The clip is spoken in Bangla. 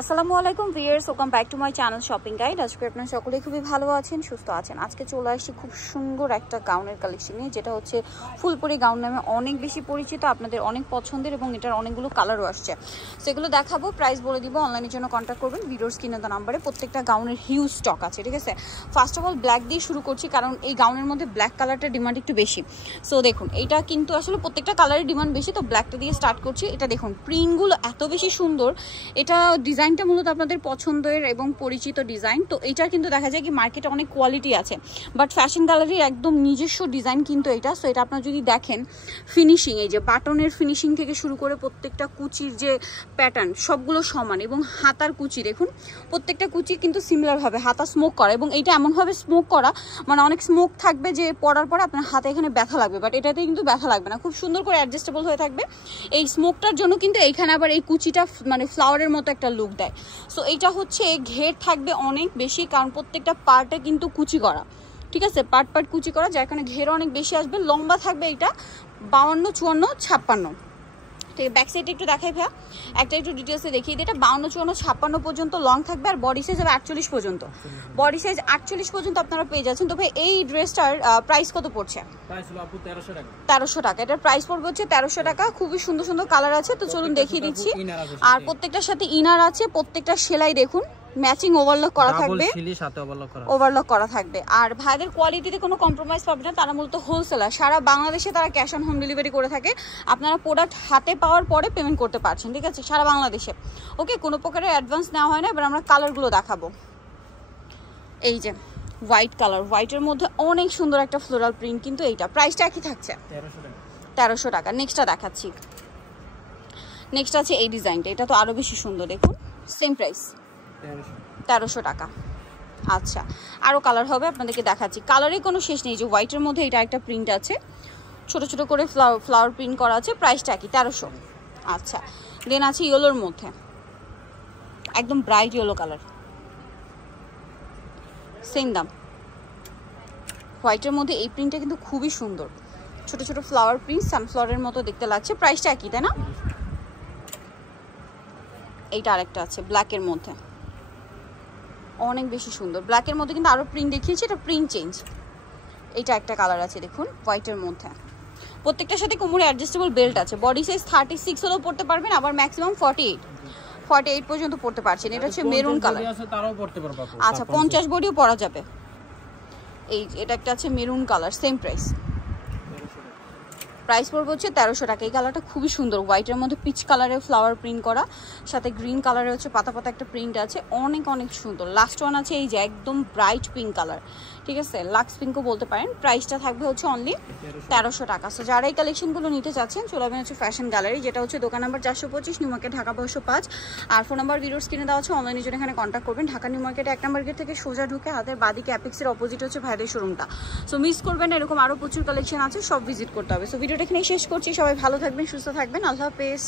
আসসালামু আলাইকুম viewers, welcome back to my channel shopping guide. আজকে আপনারা সকলেই খুবই ভালো আছেন, সুস্থ আছেন। আজকে চলে আসছি খুব সুন্দর একটা গাউনের কালেকশন নিয়ে, যেটা হচ্ছে ফুলপুরি গাউন নামে অনেক বেশি পরিচিত, আপনাদের অনেক পছন্দের এবং এটার অনেকগুলো কালারও আসছে। সেগুলো দেখাবো, প্রাইস বলে দিব, অনলাইনের জন্য কন্ট্যাক্ট করবেন ভিডিওর স্ক্রিনে দেওয়া নাম্বারে। প্রত্যেকটা গাউনের হিউজ স্টক আছে, ঠিক আছে। ফার্স্ট অফ অল ব্ল্যাক দিয়ে শুরু করছি, কারণ এই গাউনের মধ্যে ব্ল্যাক কালারটার ডিমান্ড একটু বেশি। সো দেখুন, এটা কিন্তু আসলে প্রত্যেকটা কালারের ডিমান্ড বেশি, তো ব্ল্যাকটা দিয়ে স্টার্ট করছি। এটা দেখুন, প্রিন্টগুলো এত বেশি সুন্দর, এটা ডিজাইনটা মূলত আপনাদের পছন্দের এবং পরিচিত ডিজাইন। তো এইটার কিন্তু দেখা যায় কি মার্কেটে অনেক কোয়ালিটি আছে, বাট ফ্যাশন গ্যালারির একদম নিজস্ব ডিজাইন কিন্তু এটা। সো এটা আপনারা যদি দেখেন ফিনিশিং, এই যে বাটনের ফিনিশিং থেকে শুরু করে প্রত্যেকটা কুচির যে প্যাটার্ন সবগুলো সমান, এবং হাতার কুচি দেখুন, প্রত্যেকটা কুচি কিন্তু সিমিলারভাবে হাতা স্মোক করা, এবং এইটা এমনভাবে স্মোক করা মানে অনেক স্মোক থাকবে যে পরার পরে আপনার হাতে এখানে ব্যথা লাগবে, বাট এটাতে কিন্তু ব্যথা লাগবে না, খুব সুন্দর করে অ্যাডজাস্টেবল হয়ে থাকবে। এই স্মোকটার জন্য কিন্তু এইখানে আবার এই কুচিটা মানে ফ্লাওয়ারের মতো একটা লুক দেয়। সো এইটা হচ্ছে ঘের থাকবে অনেক বেশি, কারণ প্রত্যেকটা পার্টে কিন্তু কুচি করা, ঠিক আছে, পার্ট কুচি করা, যার কারণে ঘের অনেক বেশি আসবে। লম্বা থাকবে এটা 52, 54, 56। ঠিক আছে, ব্যাক সাইডে একটু দেখাই ভাইয়া, একটা একটু ডিটেলসে দেখিয়ে দিই। এটা 52, 54, 56 পর্যন্ত লং থাকবে, আর বডি সাইজ হবে 48 পর্যন্ত। বডি সাইজ 48 পর্যন্ত আপনারা পেয়ে যাচ্ছেন। তো ভাই এই ড্রেসটার প্রাইস কত পড়ছে? প্রাইস হলো আপু 1300 টাকা। 1300 টাকা। এটার প্রাইস পড়বে হচ্ছে 1300 টাকা। খুবই সুন্দর সুন্দর কালার আছে, তো চলুন দেখিয়ে দিচ্ছি। আর প্রত্যেকটার সাথে ইনার আছে, প্রত্যেকটা সেলাই দেখুন ম্যাচিং ওভারলক করা থাকবে, ওভারলক করা থাকবে। আর ভাইদের কোয়ালিটিতে কোনো কম্প্রোমাইজ পাবে না, তারা মূলত হোলসেলার, সারা বাংলাদেশে তারা ক্যাশ অন হোম ডেলিভারি করে থাকে। আপনারা প্রোডাক্ট হাতে পাওয়ার পরে পেমেন্ট করতে পারছেন, ঠিক আছে, সারা বাংলাদেশে। ওকে, কোনো প্রকারের অ্যাডভান্স নেওয়া হয় না। এবার আমরা কালারগুলো দেখাবো। এই যে হোয়াইট কালার, হোয়াইটের মধ্যে অনেক সুন্দর একটা ফ্লোরাল প্রিন্ট, কিন্তু এইটা প্রাইসটা একই থাকছে 1300 টাকা। নেক্সটটা দেখাচ্ছি। নেক্সট আছে এই ডিজাইনটা, এটা তো আরো বেশি সুন্দর, দেখুন সেম প্রাইস 1300 টাকা। আচ্ছা, আরও কালার হবে, আপনাদেরকে দেখাচ্ছি। কালারে কোনো শেষ নেই। যে হোয়াইটের মধ্যে এটা একটা প্রিন্ট আছে, ছোট ছোট করে ফ্লাওয়ার প্রিন্ট করা আছে, প্রাইসটা কি 1300। আচ্ছা, দেন আছে ইয়েলোর মধ্যে, একদম ব্রাইট ইয়েলো কালার, সেম দাম। হোয়াইটের মধ্যে এই প্রিন্টটা কিন্তু খুবই সুন্দর, ছোট ছোট ফ্লাওয়ার প্রিন্ট, সানফ্লাওয়ারের মতো দেখতে লাগছে, প্রাইসটা কি, তাই না? এইটা আরেকটা আছে ব্ল্যাকের মধ্যে, অনেক বেশি সুন্দর। ব্ল্যাকের মধ্যে কিন্তু আরো প্রিন্ট দেখিয়েছি, এটা প্রিন্ট চেঞ্জ। এইটা একটা কালার আছে দেখুন হোয়াইটের মধ্যে, প্রত্যেকটার সাথে কোমরে অ্যাডজাস্টেবল বেল্ট আছে। বডি সাইজ 36 হলেও পড়তে পারবেন, আবার ম্যাক্সিমাম 48 পর্যন্ত পড়তে পারছেন। এটা হচ্ছে মেরুন কালার। আচ্ছা, 50 বডিও পরা যাবে। এটা একটা আছে maroon colour, same price. Price পড়বে হচ্ছে 1300 টাকা। এই কালারটা খুবই সুন্দর, হোয়াইটের মধ্যে পিচ কালারের ফ্লাওয়ার প্রিন্ট করা, সাথে গ্রিন কালারে হচ্ছে পাতা পাতা একটা প্রিন্ট আছে, অনেক অনেক সুন্দর। লাস্ট ওয়ান আছে এই যে একদম ব্রাইট পিঙ্ক কালার, ঠিক আছে, লাক্স পিঙ্কও বলতে পারেন। প্রাইসটা থাকবে হচ্ছে অনলি 1300 টাকা। সো যারা এই কালেকশনগুলো নিতে চাচ্ছেন চলে যাবেন হচ্ছে ফ্যাশন গ্যালারি, যেটা হচ্ছে দোকান নাম্বার 425, নিউ মার্কেট, ঢাকা 505। আর ফোন নাম্বার ভিডিওর স্ক্রিনে দেওয়া হচ্ছে, অনলাইনের জন্য এখানে কন্ট্যাক্ট করবেন। ঢাকা নিউ মার্কেটে 1 নম্বর গেট থেকে সোজা ঢুকে হাতের বাদিকে অ্যাপেক্সের অপোজিট হচ্ছে ভাইদের শোরুমটা। সো মিস করবেন না, এরকম আরও প্রচুর কালেকশন আছে, সব ভিজিট করতে হবে। সো ভিডিওটা এখানে শেষ করছি। সবাই ভালো থাকবেন, সুস্থ থাকবেন, আল্লাহ হাফেজ।